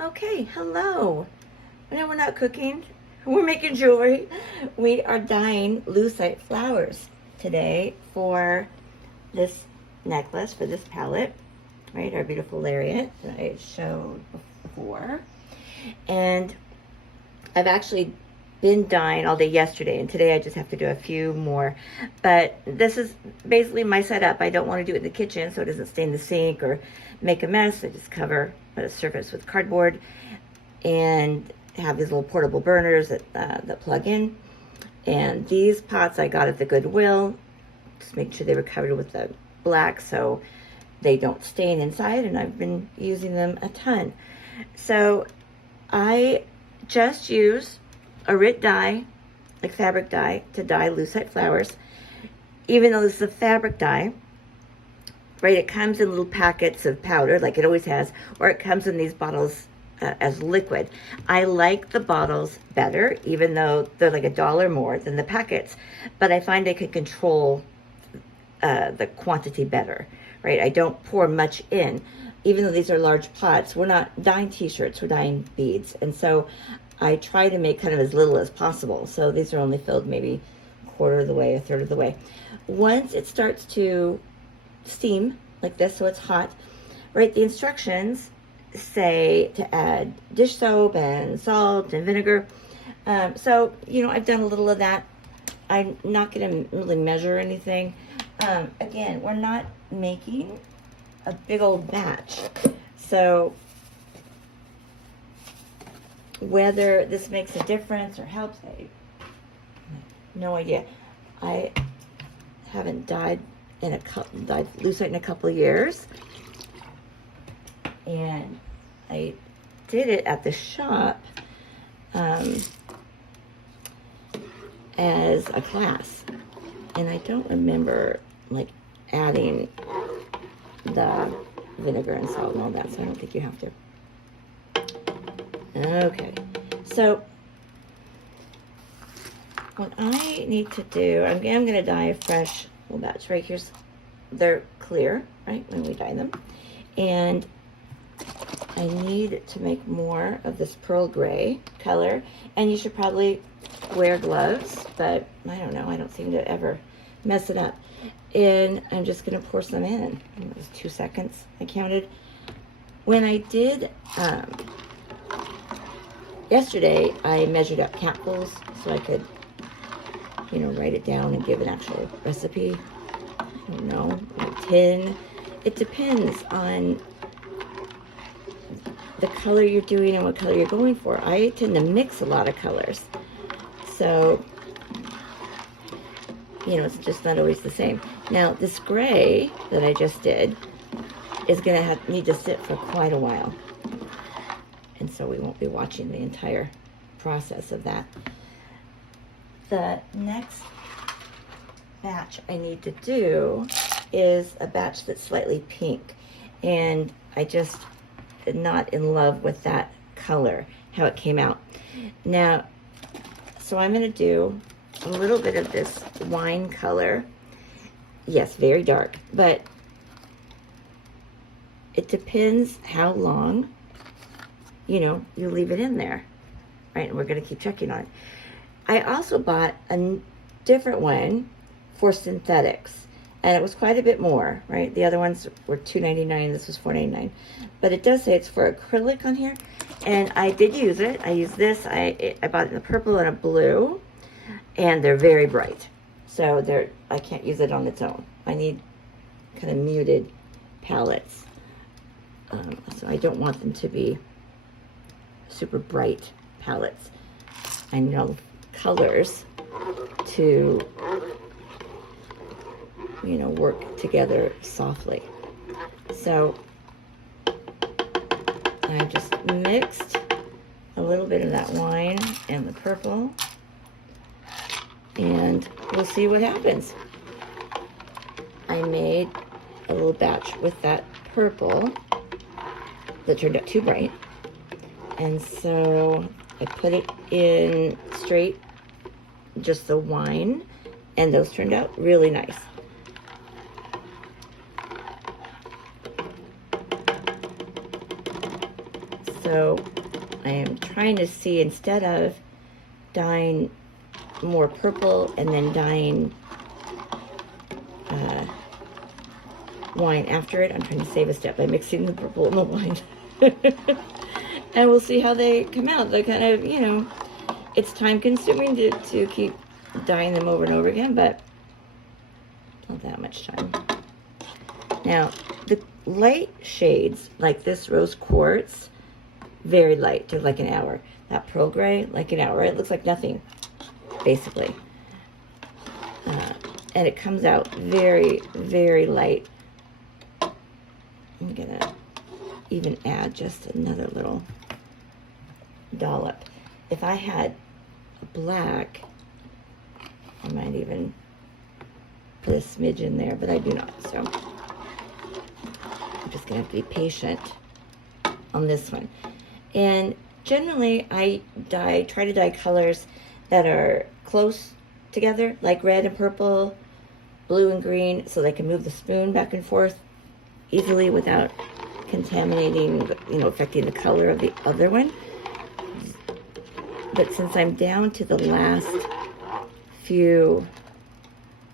Okay, hello. No, we're not cooking. We're making jewelry. We are dyeing lucite flowers today for this necklace, for this palette, right? Our beautiful Lariat that I showed before. And I've actually been dyeing all day yesterday, and today I just have to do a few more. But this is basically my setup. I don't want to do it in the kitchen so it doesn't stain the sink or make a mess. I just cover the surface with cardboard and have these little portable burners that plug in. And these pots I got at the Goodwill. Just make sure they were covered with the black so they don't stain inside, and I've been using them a ton. So I just use a RIT dye, like fabric dye, to dye lucite flowers. Even though this is a fabric dye, right, it comes in little packets of powder, like it always has, or it comes in these bottles as liquid. I like the bottles better, even though they're like $1 more than the packets, but I find I can control the quantity better, right? I don't pour much in. Even though these are large pots, we're not dyeing t-shirts, we're dyeing beads. And so I try to make kind of as little as possible. So these are only filled maybe a quarter of the way, a third of the way. Once it starts to steam like this, so it's hot, right, the instructions say to add dish soap and salt and vinegar. So, you know, I've done a little of that. I'm not going to really measure anything. Again, we're not making a big old batch. So whether this makes a difference or helps, I have no idea. I haven't dyed lucite in a couple of years, and I did it at the shop as a class, and I don't remember like adding the vinegar and salt and all that, so I don't think you have to. Okay, so what I need to do, I'm going to dye a fresh little batch. Right, they're clear, right, when we dye them. And I need to make more of this pearl gray color. And you should probably wear gloves, but I don't know, I don't seem to ever mess it up. And I'm just going to pour some in. It was 2 seconds, I counted. When I did yesterday, I measured up capfuls so I could, you know, write it down and give an actual recipe. I don't know, like 10. It depends on the color you're doing and what color you're going for. I tend to mix a lot of colors. So, you know, it's just not always the same. Now, this gray that I just did is going to need to sit for quite a while. And so we won't be watching the entire process of that. The next batch I need to do is a batch that's slightly pink. And I just am not in love with that color, how it came out. Now, so I'm going to do a little bit of this wine color. Yes, very dark, but it depends how long, you know, you leave it in there, right? And we're going to keep checking on it. I also bought a different one for synthetics, and it was quite a bit more, right? The other ones were $2.99, this was $4.99, but it does say it's for acrylic on here, and I did use it. I used this. I bought it in a purple and a blue, and they're very bright, so I can't use it on its own. I need kind of muted palettes, so I don't want them to be super bright palettes. I need all the colors to, you know, work together softly. So I just mixed a little bit of that wine and the purple, and we'll see what happens. I made a little batch with that purple that turned out too bright, and so I put it in straight, just the wine, and those turned out really nice. So So I am trying to see, instead of dyeing more purple and then dyeing wine after it, I'm trying to save a step by mixing the purple and the wine. And we'll see how they come out. They kind of, you know, it's time consuming to keep dyeing them over and over again, but not that much time. Now, the light shades, like this rose quartz, very light, took like an hour. That pearl gray, like an hour. It looks like nothing, basically. And it comes out very, very light. I'm gonna even add just another little dollop. If I had a black, I might even put a smidge in there, but I do not, so I'm just gonna have to be patient on this one. And generally I try to dye colors that are close together, like red and purple, blue and green, so they can move the spoon back and forth easily without contaminating, you know, affecting the color of the other one. But since I'm down to the last few,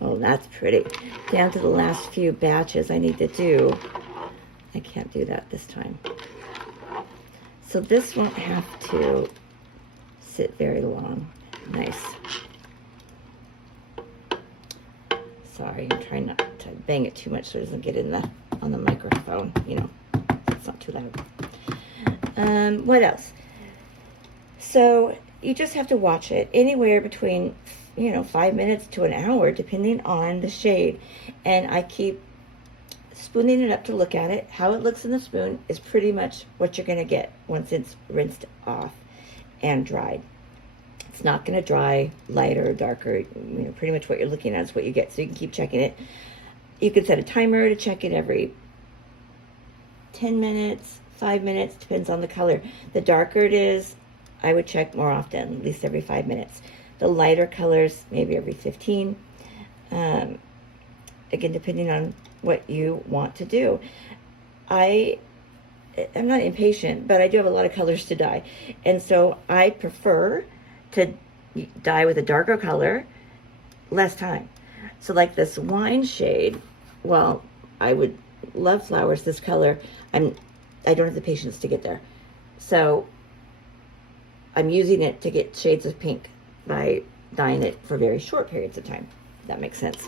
oh, that's pretty, down to the last few batches I need to do, I can't do that this time. So this won't have to sit very long. Nice. Sorry, I'm trying not to bang it too much so it doesn't get in on the microphone, you know, it's not too loud. What else? So you just have to watch it anywhere between, you know, 5 minutes to an hour, depending on the shade. And I keep spooning it up to look at it. How it looks in the spoon is pretty much what you're going to get once it's rinsed off and dried. It's not going to dry lighter or darker. You know, pretty much what you're looking at is what you get. So you can keep checking it. You can set a timer to check it every 10 minutes, 5 minutes, depends on the color. The darker it is, I would check more often, at least every 5 minutes. The lighter colors, maybe every 15. Again, depending on what you want to do. I'm not impatient, but I do have a lot of colors to dye. And so I prefer to dye with a darker color, less time. So like this wine shade, well, I would love flowers this color. I don't have the patience to get there. So I'm using it to get shades of pink by dyeing it for very short periods of time. If that makes sense.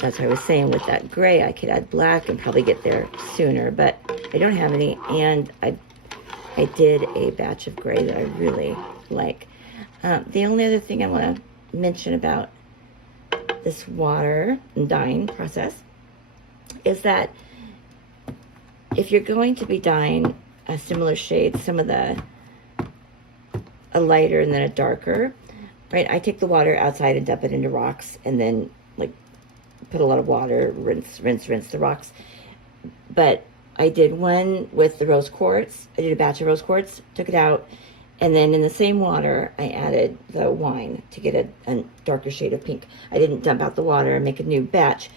That's what I was saying with that gray. I could add black and probably get there sooner, but I don't have any. And I did a batch of gray that I really like. The only other thing I want to mention about this water and dyeing process is that if you're going to be dyeing a similar shade, some of a lighter and then a darker, right? I take the water outside and dump it into rocks and then like put a lot of water, rinse the rocks. But I did one with the rose quartz. I did a batch of rose quartz, took it out, and then in the same water, I added the wine to get a darker shade of pink. I didn't dump out the water and make a new batch.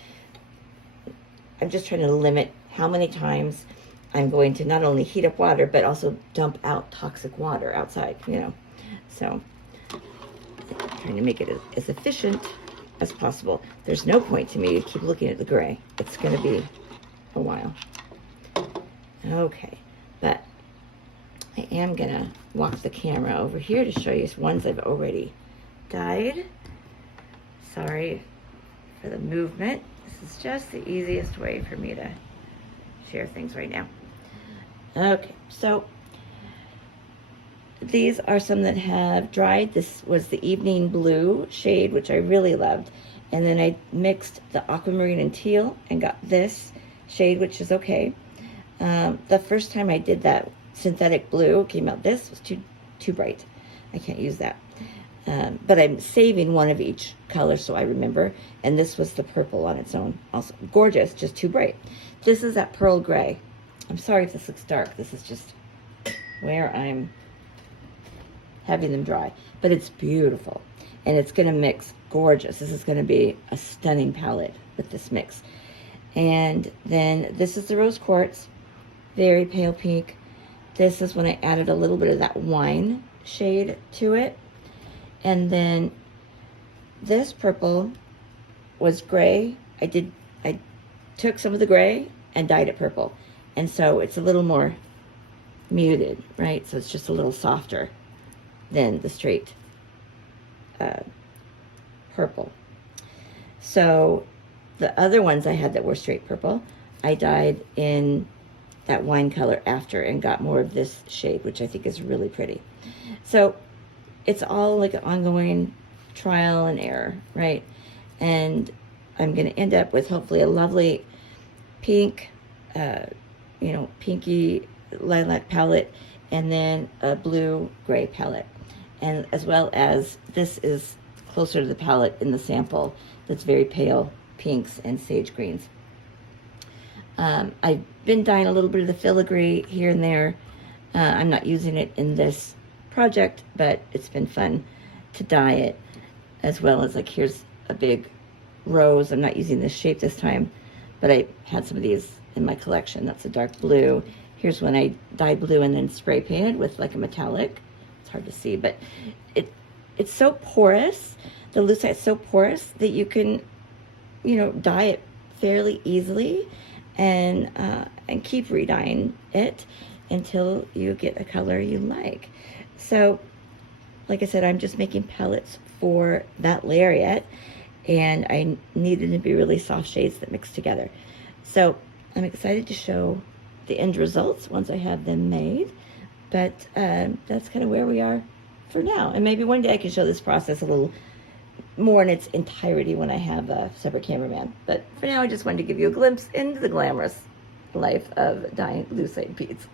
I'm just trying to limit how many times I'm going to not only heat up water, but also dump out toxic water outside, you know. So I'm trying to make it as efficient as possible. There's no point to me to keep looking at the gray. It's going to be a while. Okay, but I am going to walk the camera over here to show you ones I've already dyed. Sorry for the movement. This is just the easiest way for me to share things right now. Okay, so these are some that have dried. This was the evening blue shade, which I really loved. And then I mixed the aquamarine and teal and got this shade, which is okay. The first time I did that synthetic blue came out, this was too bright. I can't use that. But I'm saving one of each color so I remember. And this was the purple on its own. Also gorgeous, just too bright. This is that pearl gray. I'm sorry if this looks dark. This is just where I'm having them dry. But it's beautiful. And it's going to mix gorgeous. This is going to be a stunning palette with this mix. And then this is the rose quartz. very pale pink. This is when I added a little bit of that wine shade to it. And then this purple was gray. I took some of the gray and dyed it purple. And so it's a little more muted, right? So it's just a little softer than the straight purple. So the other ones I had that were straight purple, I dyed in that wine color after and got more of this shade, which I think is really pretty. So it's all like an ongoing trial and error, right? And I'm going to end up with hopefully a lovely pink, pinky lilac palette, and then a blue gray palette. And as well as this is closer to the palette in the sample that's very pale pinks and sage greens. I've been dyeing a little bit of the filigree here and there. I'm not using it in this project, but it's been fun to dye it, as well as like here's a big rose. I'm not using this shape this time, but I had some of these in my collection. That's a dark blue. Here's when I dyed blue and then spray painted with like a metallic. It's hard to see, but it's so porous. The lucite's so porous that you can, dye it fairly easily and keep re-dyeing it until you get a color you like. So, like I said, I'm just making palettes for that Lariat, and I needed to be really soft shades that mix together. So I'm excited to show the end results once I have them made, but that's kind of where we are for now. And maybe one day I can show this process a little more in its entirety when I have a separate cameraman. But for now, I just wanted to give you a glimpse into the glamorous life of dyeing lucite beads.